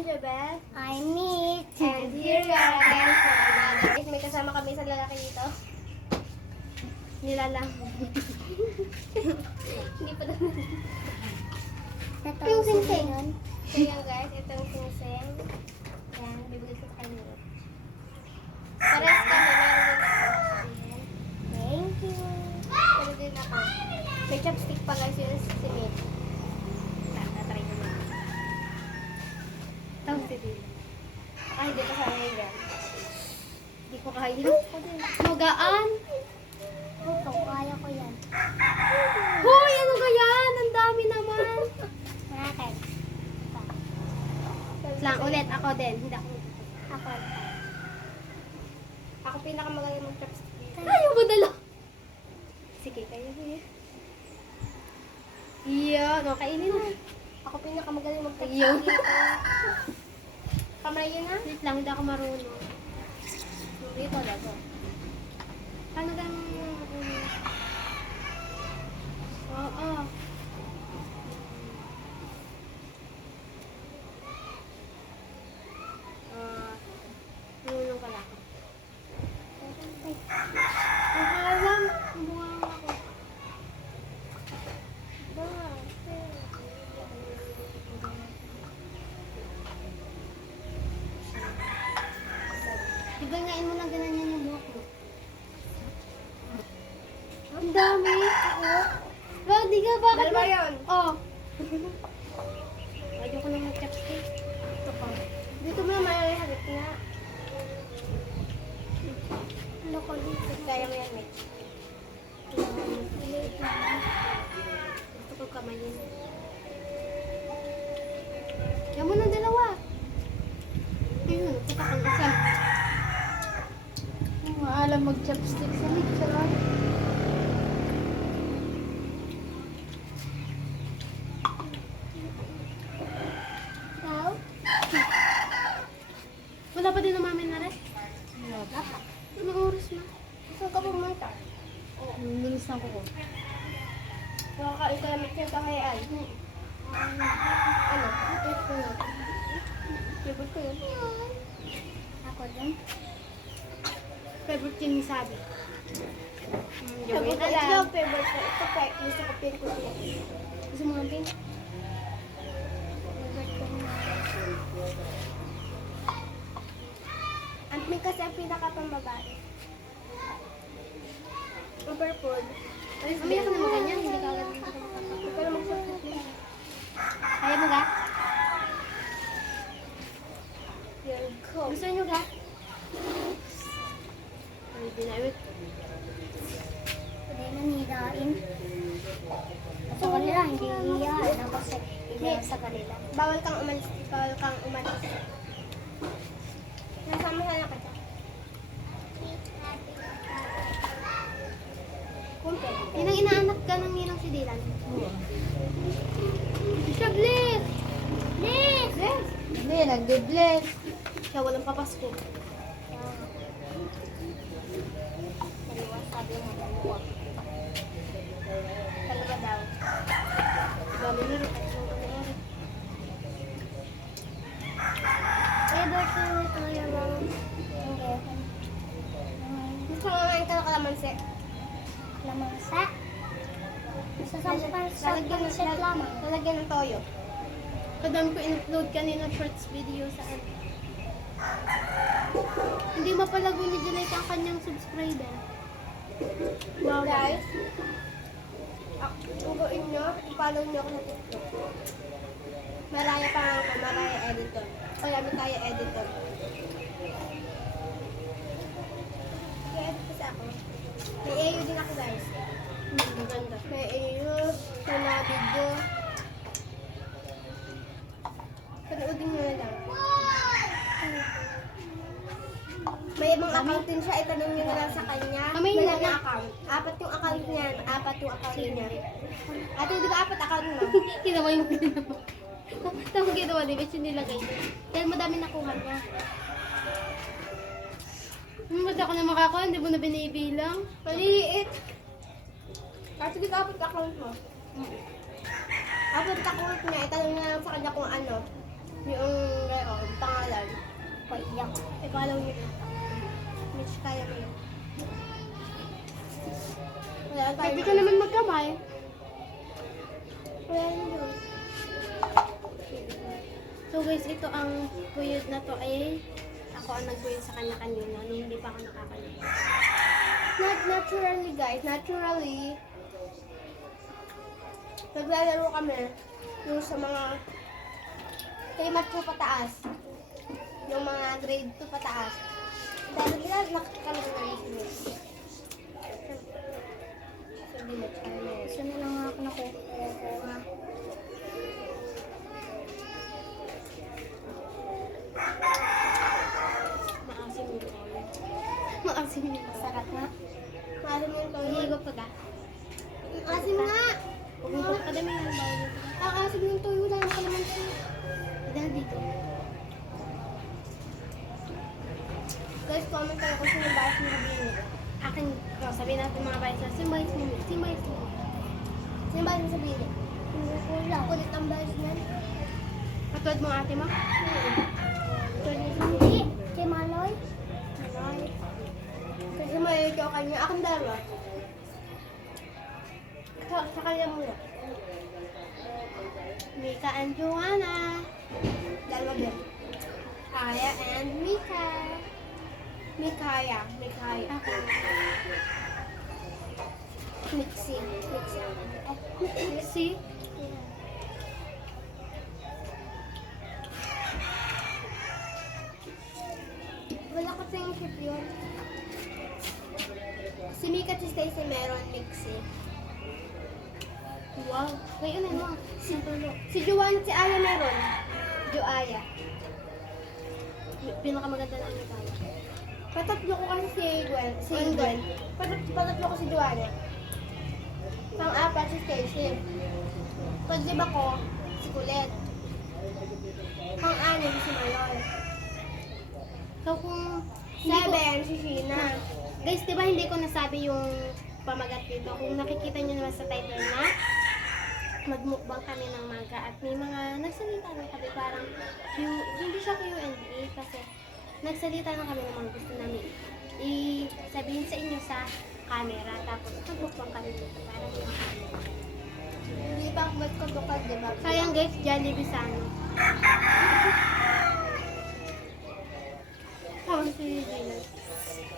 Anjabeth. I'm Meet. And here we are again for another. May kasama kami sa lalaki dito. Nilalang. Hindi pa naman. Ito Yung yung sing-sing. yun. So yan guys, ito yung singsing. Yan, bibigay ko sa kanya. Pares kami, meron din ako. Thank you. Meron din ako. May chopstick pa guys yung si Meet. Tatry ko na. Tapos si Dila. Hindi ko kaya yan. Hindi ko kaya. Magaan. Ito, kaya ko yan. Hoy, ano ba yan? Ang dami naman. Bakit? Lang, ulit. Ako din. Hindi ako. Ako. Ako pinakamagaling mag-chopstick. Ayaw mo dala. Sige, kayo. Iya, no, kainin na. Ako pinakamagaling mag-chopstick dito. Kamay yun ha? Wait lang, hindi ako marunong. Hindi ko dago. Paano ganun yung Oo. Tulong ka lang. Ang halang. Buwang ako. Diba ngain mo lang ganun yan yung buhok mo? Ang dami. Well, di ka bakit? Dalawa yun. Oh. Ayaw ko nang mag-chopstick. Ito pa. Dito mo na may hagit nga. Ano ko dito? Kaya mo yan, Mitch. Gusto ko kamay yun. Kaya mo ng dalawa. Ayun, kita kang isa. Maalam mag-chopstick sa lechon. Ikaw? Wala pa din ang mami na rin. Wala pa. Anong oras na? Saan ka pumunta? Lumis ng kuko. Nakakain ka naman siya sa hayaan. Ano? Favorite ko yun. Favorite ko yun. Ako din. Favorite yun ni Sabi. Gawin na lang. Ito favorite ko. Ito pa. Gusto ko pink ko siya. Gusto mo ng pink? Favorite ko na. Ang pink kasi ang pinaka-pambabae. Ang purple. Mamaya ka naman ganyan. Hindi ka agad dito makakapag. Huwag ka na mag-substitute. Kaya mo ga? Yan ko. Gusto nyo ga? Ay, dinawit. Pwede na nilain. Sa kanila, hindi iyahan. Kasi iyahan sa kanila. Bawal kang umalis. Bawal kang umalis. Nasama sana ka siya. Kumpel. Yun ang inaanak ka ng ninang si Dylan. Siya, bless! Bless! Bless! Hindi, nagbe-bless. Siya walang papasko. Dalawa, sabi mo, dalawa. Dalawa daw. Dami na rin. Favorite ko ito yung mga Gusto mo ngayon ka ng kalamansi? lamansa. Sa pansit lamang. Lalagyan ng toyo. Kadami ko in-upload kanina shorts video sa ano. Hindi mapalago ni Juliet ang kanyang subscriber. Wow, guys. Tuguin nyo, i-follow nyo ako sa TikTok. Maraya pa nga ako, Maraya Editor. O yabi tayo editor. I-edit kasi ako. May AU din ako guys. Maganda. May AU, na video. Panoodin nyo na lang. May ibang account din siya, itanong nyo na lang sa kanya. Wala na account. Apat yung account niya. Apat yung account niya. Ate, di ba apat account mo? Ginawa yung ginawa. Tapos ginawa, di ba? Siya nilagay. Dahil madami nakuha niya. Ba't ako na makakuha? Hindi mo na binibilang? Maliit. Kasi di ba apat account mo? Apat account niya, itanong nyo na lang sa kanya kung ano. Yung pangalan. Paiyak. Ipalaw niyo. Mitch, kaya mo yun. Wala tayo. Pwede ka naman magkamay. Wala yun. So guys, ito ang kuyod na to ay ako ang nagkuyod sa kanya kanina nung hindi pa ako nakakaya. Not naturally guys, naturally. Naglalaro kami yung sa mga kay Matcho pataas. Yung mga grade 2 pataas. Dahil nila nakakalaro na rin sila. Sabi na channel. Gusto na lang ako nakukuha. Maasim yung toyo. Maasim yung toyo. Sarap nga. Maasim yung toyo. Hihigop ka ka. Asim nga! Hihigop ka dami ng bawal. Ang asim yung toyo lang ka naman siya. Dahil dito. Guys, comment kayo kung sino bias mo nabili. Akin, sabihin natin mga bias na, simbias mo. Simbias mo. Sino bias mo sa bili? Kulang. Kulit ang bias mo. Katulad mo ate mo? Hindi. Kay Maloy. Kasi may ikaw kanya. Akong dalawa. Sa kanya muna. Mika and Joanna. Dalawa din. Aya and Mika. Mikaya. Mikaya. Ako. Mixie. Mixie. Mixie. Wala ko yung ship yun. Si Mika at si Stacy meron Mixie. Wow. Ngayon ano? Si Juan at si Aya meron. Joaya. Pinakamaganda na ni Kaya. Patatlo ko kasi si Gwen. Si Gwen. Patatlo ko si Joanna. Pang-apat si Stacy. Pag-lima ko, si Kulit. Pang-anim si Maloy. So kung... Seven si Sheena. Guys, di ba hindi ko nasabi yung pamagat dito? Kung nakikita nyo naman sa title na magmukbang kami ng manga at may mga nagsalita lang kami parang hindi siya Q&A kasi nagsalita lang kami ng mga gusto namin i-sabihin sa inyo sa camera tapos magmukbang kami dito parang yung camera. Hindi pa ako ba't katukad, di ba? Sayang guys, Jollibee sa ano. Tawag si Gina.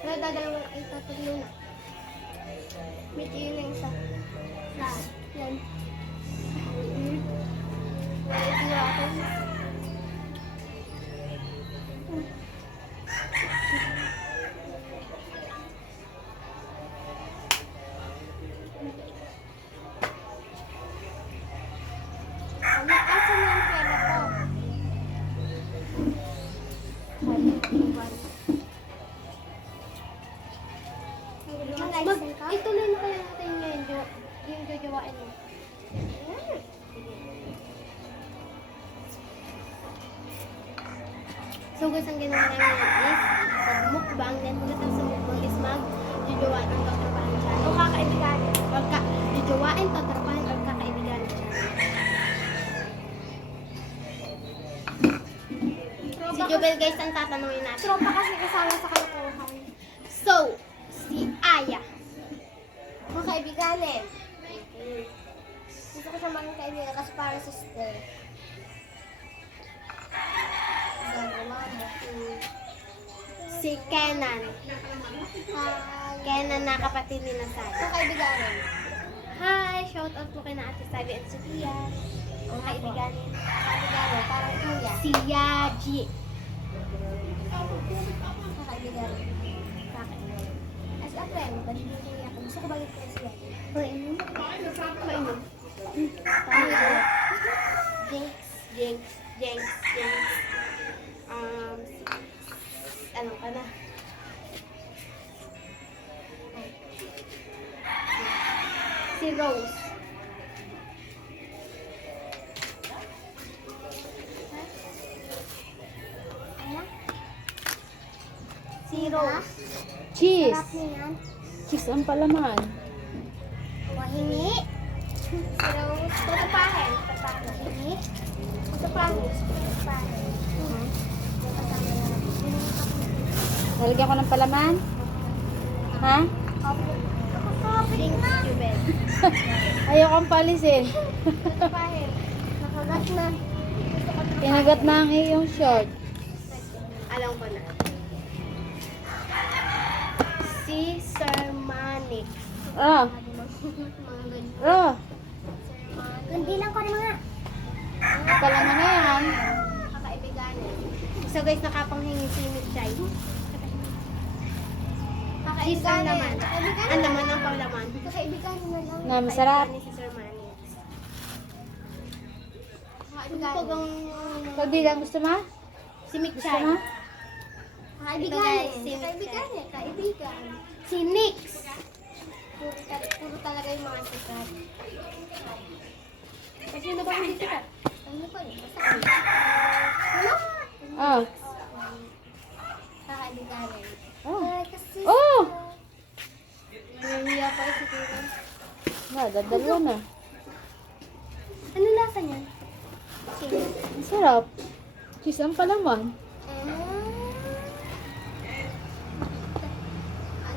Pero dadalawa na kayo, tatlo na. May tiyo na isa. Yan. Wala tiyo ako. Ano, asa na yung pera ko? Ituloy na kaya natin ngayon yung jojowain mo. So guys, ang ginawa namin is magmukbang, then pagkatapos sa mukbang is mag-jojowain ang tatrapahan siya. O kakaibigan. Jojowain, tatrapahan, o kakaibigan siya. Si Jubel guys ang tatanungin natin. Tropa kasi kasama sa kalokohan. So, si Aya. Mga kaibiganin. Gusto ko siya maging kaibigan kasi para sister. Gagawa mo. Si Kenan. Hi. Kenan na kapatid ni Nasay. Mga kaibiganin. Hi! Shout out po kay na Ate Sabi at Sophia. Ang kaibiganin. Kaibiganin, parang kuya. Si Yaji. Mga kaibiganin. Bakit? As a friend, balibig ko niya ako. Gusto ko balik ko siya. Painom? Painom? Jinx. Jinx. Jinx. Jinx. Ano ka na? Si Rose. Ano? Si Rose. Cheese. Sarap niyan. Cheese ang palaman. Wahingi. Si Rose. Tatapahin. Tatapahin. Wahingi. Sopranos. Lalagyan ko ng palaman? Ha? Drink tubig. Ayokong palisin. Nakagat na. Tinagat na ang iyong short. Alam ko na. Si Sir Manix. Oh, Mga ganyan. oh. Hindi lang ko rin mga. Palaman na yan. Kakaibigan. So guys, nakapanghingi si Michay. Cheese ang laman. Ang laman ng panglaman. Kakaibigan na lang. Na masarap. Ni si Sir Manix. Kakaibigan. Pag ang Kaibigan, gusto mo? si Gusto Michay. mo? Kakaibigan. Ito, guys, si Kakaibigan eh. Kaibigan. Si Nix. Puro talaga yung mga sikat. Kasi sino ba hindi sikat? Ano pa rin? Basta kami. Ano? Oh. Kakaibigan eh. Oh. Kasi Oh! Nahihiya pa si Tito. Dalawa na. Ano lasa niyan? Ang sarap. Cheese ang palaman.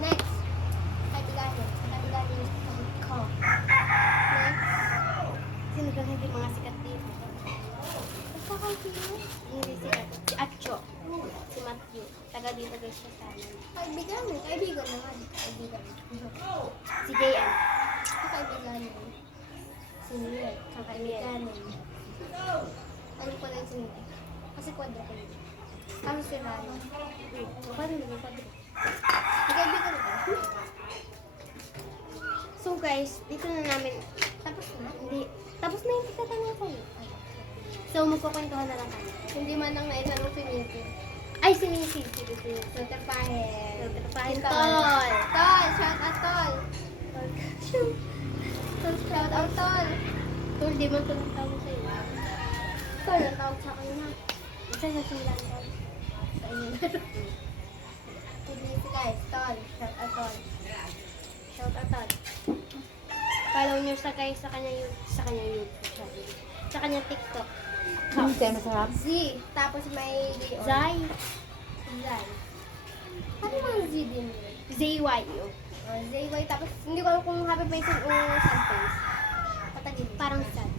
Next. Kaibigan eh. Kaibigan yung ko. Next. Sino ba hindi mga sikat dito? Kakaibigan. Hindi sikat. Si Acho. Si Matthew. Taga dito guys siya sa amin. Kaibigan eh. Kaibigan na nga. Kaibigan. Si JM. Kakaibigan eh. Senior. Kakaibigan eh. Ano pa lang senior? Kasi kwadra ko yun. Kami si Ryan. Paano naman pati? Kaibigan ka. So guys, dito na namin. Tapos na. Hindi. Tapos na yung titatanong ko. So magkukwentuhan na lang kami. Hindi man lang naitanong si Missy. Ay, si Missy. Sige, sige. So, terpahin. Trapahin Tol. tol. Tol. Shout out, Tol. Shout out, Tol. Tol, di man tulong tawag sa'yo. Tol, ang tawag sa akin na. Isa sa sila tol. Sa inyo. Si Missy guys. Tol. Shout out, Tol. Shout out tol. Follow nyo sa guys sa kanya YouTube channel. Sa kanya TikTok. Ang tayo masarap. Z. Tapos may D. Zay. Zay. Ano mga Z din yun? ZYO. ZY. Tapos hindi ko alam kung happy face o sad face. Patagin. Parang sad.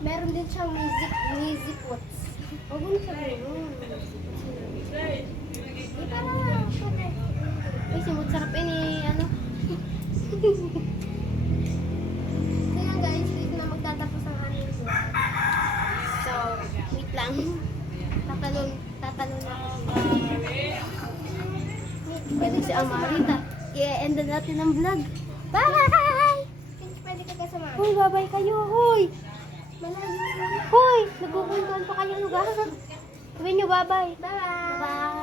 Meron din siyang music quotes. Huwag mo sabihin. Eh, parang Uy, simot sarap ini ano. kaya guys, dito na magtatapos ang aming vlog. So, wait lang. Tatalon na ako. Pwede si Amarita. I-end na natin ang vlog. Bye! Pwede ka kasama. Hoy, bye-bye kayo. Hoy! Malayo. Hoy! Nagkukwentuhan pa kayo lugar. Sabihin nyo bye-bye. Bye-bye. Bye!